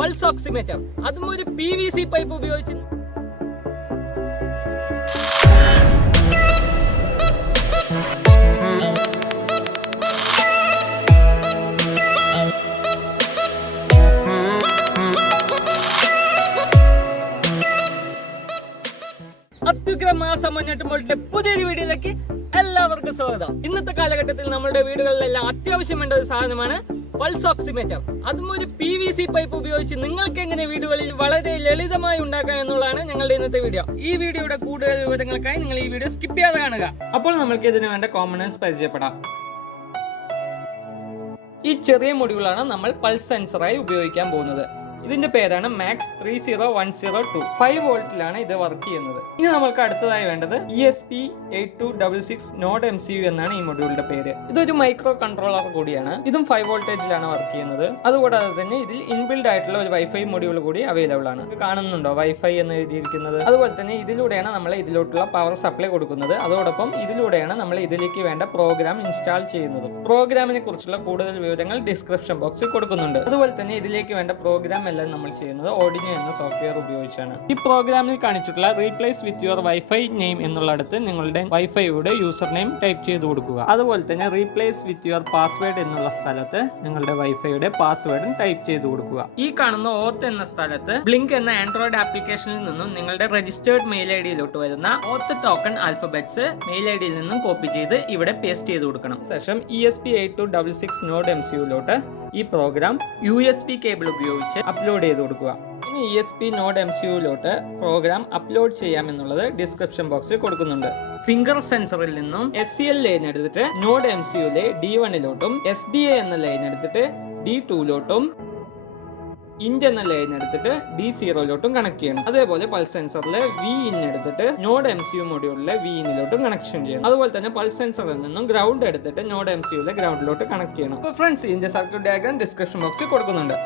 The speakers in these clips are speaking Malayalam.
പൾസ് ഓക്സിമീറ്റർ, അതും ഒരു PVC പൈപ്പ് ഉപയോഗിച്ച്. പുതിയൊരു വീഡിയോയിലേക്ക് എല്ലാവർക്കും സ്വാഗതം. ഇന്നത്തെ കാലഘട്ടത്തിൽ നമ്മുടെ വീടുകളിലെല്ലാം അത്യാവശ്യം വേണ്ട ഒരു സാധനമാണ് പൾസ് ഓക്സിമീറ്റർ. അതും ഒരു PVC പൈപ്പ് ഉപയോഗിച്ച് നിങ്ങൾക്ക് എങ്ങനെ വീടുകളിൽ വളരെ ലളിതമായി ഉണ്ടാക്കാം എന്നുള്ളതാണ് ഞങ്ങളുടെ ഇന്നത്തെ വീഡിയോ. ഈ വീഡിയോയുടെ കൂടുതൽ വിവരങ്ങൾക്കായി നിങ്ങൾ ഈ വീഡിയോ സ്കിപ്പ് ചെയ്യാതെ കാണുക. അപ്പോൾ നമുക്ക് ഇതിന് വേണ്ട കോമ്പണന്റ്സ് പരിചയപ്പെടാം. ഈ ചെറിയ മൊഡ്യൂളാണ് നമ്മൾ പൾസ് സെൻസറായി ഉപയോഗിക്കാൻ പോകുന്നത്. ഇതിന്റെ പേരാണ് മാക്സ് 30102. 5 വോൾട്ടിലാണ് ഇത് വർക്ക് ചെയ്യുന്നത്. ഇനി നമ്മൾക്ക് അടുത്തതായി വേണ്ടത് ESP8266 നോഡ് MCU എന്നാണ് ഈ മൊഡ്യൂളിന്റെ പേര്. ഇതൊരു മൈക്രോ കൺട്രോളർ കൂടിയാണ്. ഇതും 5 വോൾട്ടേജിലാണ് വർക്ക് ചെയ്യുന്നത്. അതുകൂടാതെ തന്നെ ഇതിൽ ഇൻബിൽഡ് ആയിട്ടുള്ള ഒരു വൈഫൈ മൊഡ്യൂൾ കൂടി അവൈലബിൾ ആണ്. കാണുന്നുണ്ടോ വൈഫൈ എന്ന് എഴുതിയിരിക്കുന്നത്? അതുപോലെ തന്നെ ഇതിലൂടെയാണ് നമ്മൾ ഇതിലോട്ടുള്ള പവർ സപ്ലൈ കൊടുക്കുന്നത്. അതോടൊപ്പം ഇതിലൂടെയാണ് നമ്മൾ ഇതിലേക്ക് വേണ്ട പ്രോഗ്രാം ഇൻസ്റ്റാൾ ചെയ്യുന്നത്. പ്രോഗ്രാമിനെ കുറിച്ചുള്ള കൂടുതൽ വിവരങ്ങൾ ഡിസ്ക്രിപ്ഷൻ ബോക്സിൽ കൊടുക്കുന്നുണ്ട്. അതുപോലെ തന്നെ ഇതിലേക്ക് വേണ്ട പ്രോഗ്രാം എല്ലാം നമ്മൾ ചെയ്യുന്നത് Arduino എന്ന സോഫ്റ്റ്വെയർ ഉപയോഗിച്ചാണ്. ഈ പ്രോഗ്രാമിൽ കാണിച്ചിട്ടുള്ള replace with your WiFi name എന്നുള്ളിടത്ത് നിങ്ങളുടെ വൈഫൈയുടെ യൂസർ നെയിം ടൈപ്പ് ചെയ്ത് കൊടുക്കുക. അതുപോലെ തന്നെ റീപ്ലേസ് വിത്ത് യുവർ പാസ്വേഡ് എന്നുള്ള സ്ഥലത്ത് നിങ്ങളുടെ വൈഫൈയുടെ പാസ്വേഡും ടൈപ്പ് ചെയ്ത് കൊടുക്കുക. ഈ കാണുന്ന ഓത്ത് എന്ന സ്ഥലത്ത് ബ്ലിങ്ക് എന്ന ആൻഡ്രോയിഡ് ആപ്ലിക്കേഷനിൽ നിന്നും നിങ്ങളുടെ രജിസ്റ്റേർഡ് മെയിൽ ID-യിലോട്ട് വരുന്ന ഓത്ത് ടോക്കൺ ആൽഫബറ്റ്സ് മെയിൽ ID-യിൽ നിന്നും കോപ്പി ചെയ്ത് ഇവിടെ പേസ്റ്റ് ചെയ്ത് കൊടുക്കണം. ശേഷം ESP8266 നോഡ് MCU-യിലോട്ട് ഈ പ്രോഗ്രാം USB കേബിൾ ഉപയോഗിച്ച് അപ്ലോഡ് ചെയ്ത് കൊടുക്കുക. ഇനി ESP നോഡ് MCU-യിലോട്ട് പ്രോഗ്രാം അപ്ലോഡ് ചെയ്യാമെന്നുള്ളത് ഡിസ്ക്രിപ്ഷൻ ബോക്സിൽ കൊടുക്കുന്നുണ്ട്. ഫിംഗർ സെൻസറിൽ നിന്നും SCL ലൈൻ എടുത്തിട്ട് നോഡ് MCU-യിലെ D1-ലോട്ടും SDA എന്ന ലൈൻ എടുത്തിട്ട് D2-ലോട്ടും ഇൻഡ് എന്ന ലൈൻ എടുത്തിട്ട് D0-ലോട്ടും കണക്ട് ചെയ്യണം. അതേപോലെ പൾസ് സെൻസറിലെ VIN എടുത്തിട്ട് നോഡ് MCU മൊഡ്യൂളിലെ VIN-ലോട്ടും കണക്ഷൻ ചെയ്യണം. അതുപോലെ തന്നെ പൾസ് സെൻസറിൽ നിന്നും ഗ്രൗണ്ട് എടുത്തിട്ട് നോഡ് MCU-യിലെ ഗ്രൗണ്ടിലോട്ട് കണക്ട് ചെയ്യണം. അപ്പോൾ ഫ്രണ്ട്സ്, ഇതിന്റെ സർക്യൂട്ട് ഡയഗ്രാം ഡിസ്ക്രിപ്ഷൻ ബോക്സിൽ കൊടുക്കുന്നുണ്ട്.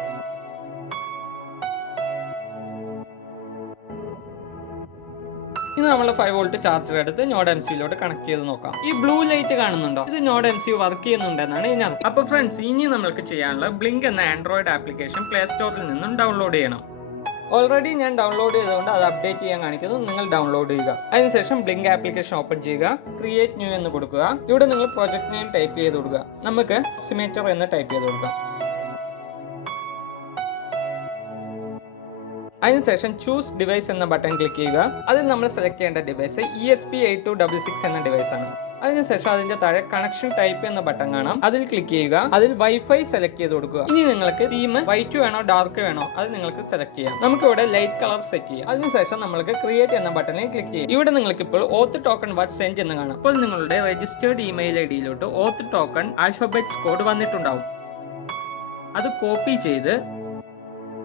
ഇന്ന് നമ്മൾ 5 വോൾട്ട് ചാർജർ എടുത്ത് നോഡ് MCU-യിലോട്ട് കണക്ട് ചെയ്ത് നോക്കാം. ഈ ബ്ലൂ ലൈറ്റ് കാണുന്നുണ്ടോ? ഇത് നോഡ് MCU വർക്ക് ചെയ്യുന്നുണ്ടെന്നാണ് ഇതിനർത്ഥം. അപ്പോൾ ഫ്രണ്ട്സ്, ഇനി നമ്മൾക്ക് ചെയ്യാനുള്ള ബ്ലിങ്ക് എന്ന ആൻഡ്രോയിഡ് ആപ്ലിക്കേഷൻ പ്ലേ സ്റ്റോറിൽ നിന്നും ഡൗൺലോഡ് ചെയ്യണം. ഓൾറെഡി ഞാൻ ഡൗൺലോഡ് ചെയ്തുകൊണ്ട് അത് അപ്ഡേറ്റ് ചെയ്യാൻ കാണിക്കുന്നു. നിങ്ങൾ ഡൗൺലോഡ് ചെയ്യുക. അതിനുശേഷം ബ്ലിങ്ക് ആപ്ലിക്കേഷൻ ഓപ്പൺ ചെയ്യുക. ക്രിയേറ്റ് ന്യൂ എന്ന് കൊടുക്കുക. ഇവിടെ നിങ്ങൾ പ്രൊജക്ട് നെയിം ടൈപ്പ് ചെയ്ത് കൊടുക്കുക. നമുക്ക് ഓക്സിമീറ്റർ എന്ന് ടൈപ്പ് ചെയ്ത് കൊടുക്കാം. അതിനുശേഷം ചൂസ് ഡിവൈസ് എന്ന ബട്ടൺ ക്ലിക്ക് ചെയ്യുക. അതിൽ നമ്മൾ സെലക്ട് ചെയ്യേണ്ട ഡിവൈസ് ESP8266 എന്ന ഡിവൈസ് ആണ്. അതിനുശേഷം അതിന്റെ താഴെ കണക്ഷൻ ടൈപ്പ് എന്ന ബട്ടൺ കാണാം. അതിൽ ക്ലിക്ക് ചെയ്യുക. അതിൽ വൈഫൈ സെലക്ട് ചെയ്ത് കൊടുക്കുക. ഇനി നിങ്ങൾക്ക് തീം വൈറ്റ് വേണോ ഡാർക്ക് വേണോ അത് നിങ്ങൾക്ക് സെലക്ട് ചെയ്യാം. നമുക്ക് ഇവിടെ ലൈറ്റ് കളർ സെറ്റ് ചെയ്യാം. അതിനുശേഷം നമുക്ക് ക്രിയേറ്റ് എന്ന ബട്ടണിൽ ക്ലിക്ക് ചെയ്യാം. ഇവിടെ നിങ്ങൾക്ക് ഇപ്പോൾ ഓത്ത് ടോക്കൺ വാച്ച് സെൻഡ് എന്ന് കാണാം. അപ്പോൾ നിങ്ങളുടെ രജിസ്റ്റേർഡ് ഇമെയിൽ ID-യിലോട്ട് ഓത്ത് ടോക്കൺ ആൽഫബറ്റ്സ് കോഡ് വന്നിട്ടുണ്ടാവും. അത് കോപ്പി ചെയ്ത്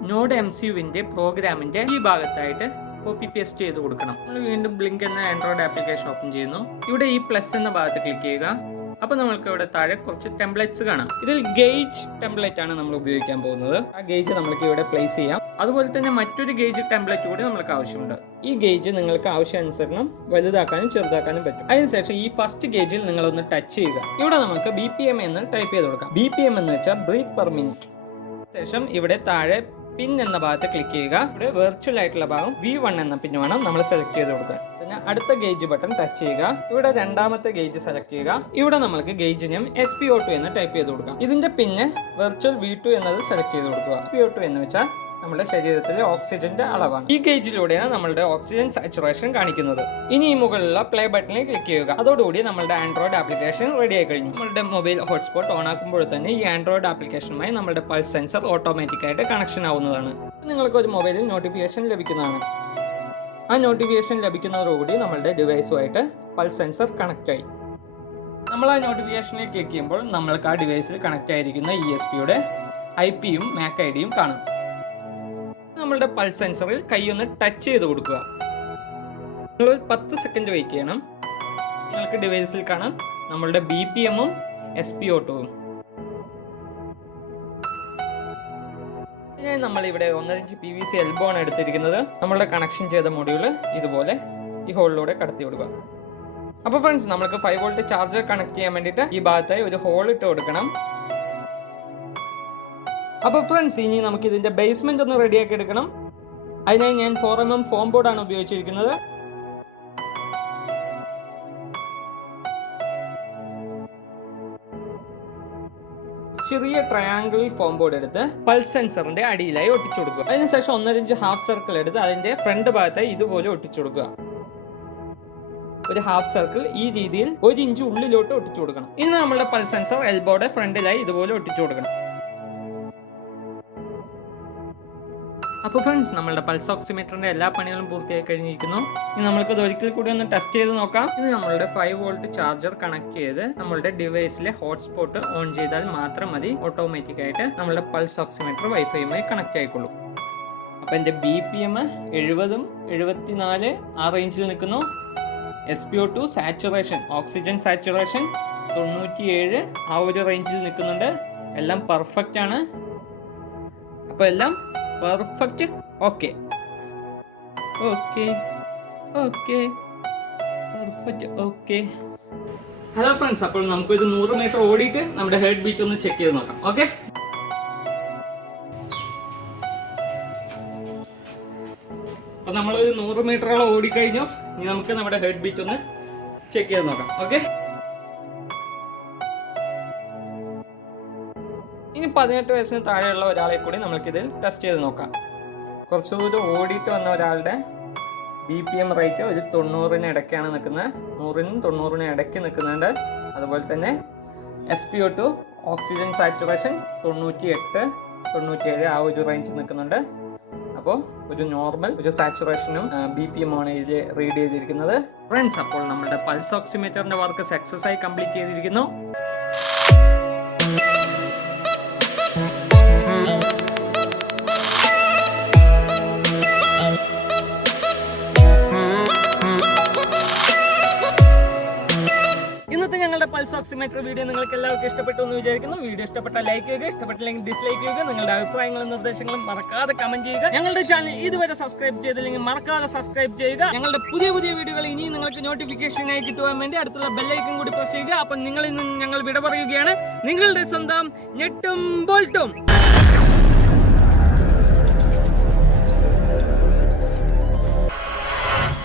നോഡ് MCU-വിന്റെ പ്രോഗ്രാമിന്റെ ഈ ഭാഗത്തായിട്ട് കോപ്പി പേസ്റ്റ് ചെയ്ത് കൊടുക്കണം. നമ്മൾ വീണ്ടും ബ്ലിങ്ക് എന്ന ആൻഡ്രോയിഡ് ആപ്ലിക്കേഷൻ ഓപ്പൺ ചെയ്യുന്നു. ഇവിടെ ഈ പ്ലസ് എന്ന ഭാഗത്ത് ക്ലിക്ക് ചെയ്യുക. അപ്പോൾ നമ്മൾക്ക് ഇവിടെ താഴെ കുറച്ച് ടെംപ്ലേറ്റ്സ് കാണാം. ഇതിൽ ഗേജ് ടെംപ്ലേറ്റ് ആണ് നമ്മൾ ഉപയോഗിക്കാൻ പോകുന്നത്. ആ ഗേജ് നമുക്ക് ഇവിടെ പ്ലേസ് ചെയ്യാം. അതുപോലെ തന്നെ മറ്റൊരു ഗേജ് ടെംപ്ലേറ്റ് കൂടി നമുക്ക് ആവശ്യമുണ്ട്. ഈ ഗേജ് നിങ്ങൾക്ക് ആവശ്യാനുസരണം വലുതാക്കാനും ചെറുതാക്കാനും പറ്റും. അതിനുശേഷം ഈ ഫസ്റ്റ് ഗേജിൽ നിങ്ങളൊന്ന് ടച്ച് ചെയ്യുക. ഇവിടെ നമുക്ക് BPM എന്ന് ടൈപ്പ് ചെയ്ത് കൊടുക്കാം. BPM എന്ന് വെച്ചാൽ ബ്രീത്ത് പെർ മിനിറ്റ്. ശേഷം ഇവിടെ താഴെ പിൻ എന്ന ഭാഗത്ത് ക്ലിക്ക് ചെയ്യുക. ഇവിടെ വെർച്വൽ ആയിട്ടുള്ള ഭാഗം V1 എന്ന പിൻ വേണം നമ്മൾ സെലക്ട് ചെയ്ത് കൊടുക്കാൻ. പിന്നെ അടുത്ത ഗേജ് ബട്ടൺ ടച്ച് ചെയ്യുക. ഇവിടെ രണ്ടാമത്തെ ഗേജ് സെലക്ട് ചെയ്യുക. ഇവിടെ നമുക്ക് ഗേജ് നെയിം SP02 എന്ന് ടൈപ്പ് ചെയ്ത് കൊടുക്കാം. ഇതിന്റെ പിന്നെ വെർച്വൽ V2 എന്നത് സെലക്ട് ചെയ്ത് കൊടുക്കുക. SP02 എന്ന് വെച്ചാൽ നമ്മുടെ ശരീരത്തിലെ ഓക്സിജന്റെ അളവാണ്. ഈ ഗേജിലൂടെയാണ് നമ്മളുടെ ഓക്സിജൻ സാച്ചുറേഷൻ കാണിക്കുന്നത്. ഇനി ഈ മുകളിലുള്ള പ്ലേ ബട്ടണിൽ ക്ലിക്ക് ചെയ്യുക. അതോടുകൂടി നമ്മുടെ ആൻഡ്രോയിഡ് ആപ്ലിക്കേഷൻ റെഡി ആയി കഴിഞ്ഞു. നമ്മുടെ മൊബൈൽ ഹോട്ട്സ്പോട്ട് ഓൺ ആക്കുമ്പോൾ തന്നെ ഈ ആൻഡ്രോയിഡ് ആപ്ലിക്കേഷനുമായി നമ്മുടെ പൾസ് സെൻസർ ഓട്ടോമാറ്റിക് ആയിട്ട് കണക്ഷൻ ആവുന്നതാണ്. നിങ്ങൾക്ക് ഒരു മൊബൈലിൽ നോട്ടിഫിക്കേഷൻ ലഭിക്കുന്നതാണ്. ആ നോട്ടിഫിക്കേഷൻ ലഭിക്കുന്നതോടുകൂടി നമ്മളുടെ ഡിവൈസുമായിട്ട് പൾസ് സെൻസർ കണക്റ്റ് ആയി. നമ്മൾ ആ നോട്ടിഫിക്കേഷനിൽ ക്ലിക്ക് ചെയ്യുമ്പോൾ നമ്മൾക്ക് ആ ഡിവൈസിൽ കണക്റ്റ് ആയിരിക്കുന്ന ESP-യുടെ IP-യും MAC ID-യും കാണാം. നമ്മളുടെ പൾസ് സെൻസറിൽ കൈ ഒന്ന് ടച്ച് ചെയ്ത് കൊടുക്കുക. നിങ്ങൾ 10 സെക്കൻഡ് വെയിറ്റ് ചെയ്യണം. നിങ്ങൾക്ക് ഡിവൈസിൽ കാണാം നമ്മളുടെ BPM-ഉം SP02-ഉം. നമ്മൾ ഇവിടെ 1.5 PVC എൽബോ ആണ് എടുത്തിരിക്കുന്നത്. നമ്മളുടെ കണക്ഷൻ ചെയ്ത മൊഡ്യൂള് ഇതുപോലെ ഈ ഹോളിലൂടെ കടത്തി കൊടുക്കുക. അപ്പോൾ ഫ്രണ്ട്സ്, നമുക്ക് 5 വോൾട്ട് ചാർജർ കണക്ട് ചെയ്യാൻ വേണ്ടിയിട്ട് ഈ ഭാഗത്തായി ഒരു ഹോൾ ഇട്ട് കൊടുക്കണം. അപ്പോൾ ഫ്രണ്ട്സ്, ഇനി നമുക്ക് ഇതിൻ്റെ ബേസ്മെൻറ്റ് ഒന്ന് റെഡിയാക്കി എടുക്കണം. അതിനായി ഞാൻ 4mm ഫോം ബോർഡാണ് ഉപയോഗിച്ചിരിക്കുന്നത്. ചെറിയ ട്രയാങ്കിൾ ഫോം ബോർഡ് എടുത്ത് പൾസ് സെൻസറിന്റെ അടിയിലായി ഒട്ടിച്ചു കൊടുക്കുക. അതിനുശേഷം 1.5 ഇഞ്ച് ഹാഫ് സർക്കിൾ എടുത്ത് അതിന്റെ ഫ്രണ്ട് ഭാഗത്തായി ഇതുപോലെ ഒട്ടിച്ചു കൊടുക്കുക. ഒരു ഹാഫ് സർക്കിൾ ഈ രീതിയിൽ 1 ഇഞ്ച് ഉള്ളിലോട്ട് ഒട്ടിച്ചു കൊടുക്കണം. ഇനി നമ്മുടെ പൾസ് സെൻസർ എൽബോയുടെ ഫ്രണ്ടിലായി ഇതുപോലെ ഒട്ടിച്ചു കൊടുക്കണം. അപ്പോൾ ഫ്രണ്ട്സ്, നമ്മളുടെ പൾസ് ഓക്സിമീറ്ററിന്റെ എല്ലാ പണികളും പൂർത്തിയായി കഴിഞ്ഞിരിക്കുന്നു. ഇനി നമ്മൾക്കത് ഒരിക്കൽ കൂടി ഒന്ന് ടെസ്റ്റ് ചെയ്ത് നോക്കാം. ഇനി നമ്മളുടെ 5 വോൾട്ട് ചാർജർ കണക്ട് ചെയ്ത് നമ്മളുടെ ഡിവൈസിലെ ഹോട്ട്സ്പോട്ട് ഓൺ ചെയ്താൽ മാത്രം മതി. ഓട്ടോമാറ്റിക് ആയിട്ട് നമ്മളുടെ പൾസ് ഓക്സിമീറ്റർ വൈഫൈയുമായി കണക്ട് ആയിക്കൊള്ളും. അപ്പോൾ എൻ്റെ BPM 70, 74 ആ റേഞ്ചിൽ നിൽക്കുന്നു. SpO2 സാച്ചുറേഷൻ, ഓക്സിജൻ സാച്ചുറേഷൻ 97 ആ ഒരു റേഞ്ചിൽ നിൽക്കുന്നുണ്ട്. എല്ലാം പെർഫെക്റ്റ് ആണ്. അപ്പോൾ എല്ലാം perfect. Okay perfect. Okay. Hello friends, അപ്പോൾ നമുക്കൊരു 100 മീറ്റർ ഓടിയിട്ട് നമ്മുടെ ഹെഡ് ബീറ്റ് ഒന്ന് ചെക്ക് ചെയ്ത് നോക്കാം. ഓക്കെ, അപ്പോൾ നമ്മളൊരു 100 മീറ്ററോളം ഓടിക്കഴിഞ്ഞു. ഇനി നമുക്ക് നമ്മുടെ ഹെഡ് ബീറ്റ് ഒന്ന് ചെക്ക് ചെയ്ത് നോക്കാം. ഓക്കെ, ഇനി 18 വയസ്സിന് താഴെയുള്ള ഒരാളെ കൂടി നമുക്കിതിൽ ടെസ്റ്റ് ചെയ്ത് നോക്കാം. കുറച്ച് ദൂരം ഓടിയിട്ട് വന്ന ഒരാളുടെ BPM റേറ്റ് ഒരു 90-ന് ഇടയ്ക്കാണ് നിൽക്കുന്നത്. 100-നും 90-നും ഇടയ്ക്ക് നിൽക്കുന്നുണ്ട്. അതുപോലെ തന്നെ SpO2 ഓക്സിജൻ സാച്ചുറേഷൻ 98, 97 ആ ഒരു റേഞ്ചിൽ നിൽക്കുന്നുണ്ട്. അപ്പോൾ ഒരു നോർമൽ ഒരു സാച്ചുറേഷനും BPM ആണ് ഇതിൽ റീഡ് ചെയ്തിരിക്കുന്നത്. ഫ്രണ്ട്സ്, അപ്പോൾ നമ്മുടെ പൾസ് ഓക്സിമീറ്ററിന്റെ വർക്ക് സക്സസ് ആയി കംപ്ലീറ്റ് ചെയ്തിരിക്കുന്നു. ഇന്നത്തെ ഞങ്ങളുടെ പൾസ് ഓക്സിമീറ്റർ വീഡിയോ നിങ്ങൾക്ക് എല്ലാവർക്കും ഇഷ്ടപ്പെട്ടു എന്ന് വിചാരിക്കുന്നു. വീഡിയോ ഇഷ്ടപ്പെട്ടാൽ ലൈക്ക് ചെയ്യുക, ഇഷ്ടപ്പെട്ടില്ലെങ്കിൽ ഡിസ്ലൈക്ക് ചെയ്യുക. നിങ്ങളുടെ അഭിപ്രായങ്ങളും നിർദ്ദേശങ്ങളും മറക്കാതെ കമന്റ് ചെയ്യുക. ഞങ്ങളുടെ ചാനൽ ഇതുവരെ സബ്സ്ക്രൈബ് ചെയ്തില്ലെങ്കിൽ മറക്കാതെ സബ്സ്ക്രൈബ് ചെയ്യുക. ഞങ്ങളുടെ പുതിയ വീഡിയോകൾ ഇനിയും നിങ്ങൾക്ക് നോട്ടിഫിക്കേഷനായി കിട്ടുവാൻ വേണ്ടി അടുത്തുള്ള ബെല്ലൈക്കൺ കൂടി പ്രസ് ചെയ്യുക. അപ്പം നിങ്ങളിൽ നിന്ന് ഞങ്ങൾ വിട പറയുകയാണ്. നിങ്ങളുടെ സ്വന്തം നെറ്റും ബോൾട്ടും.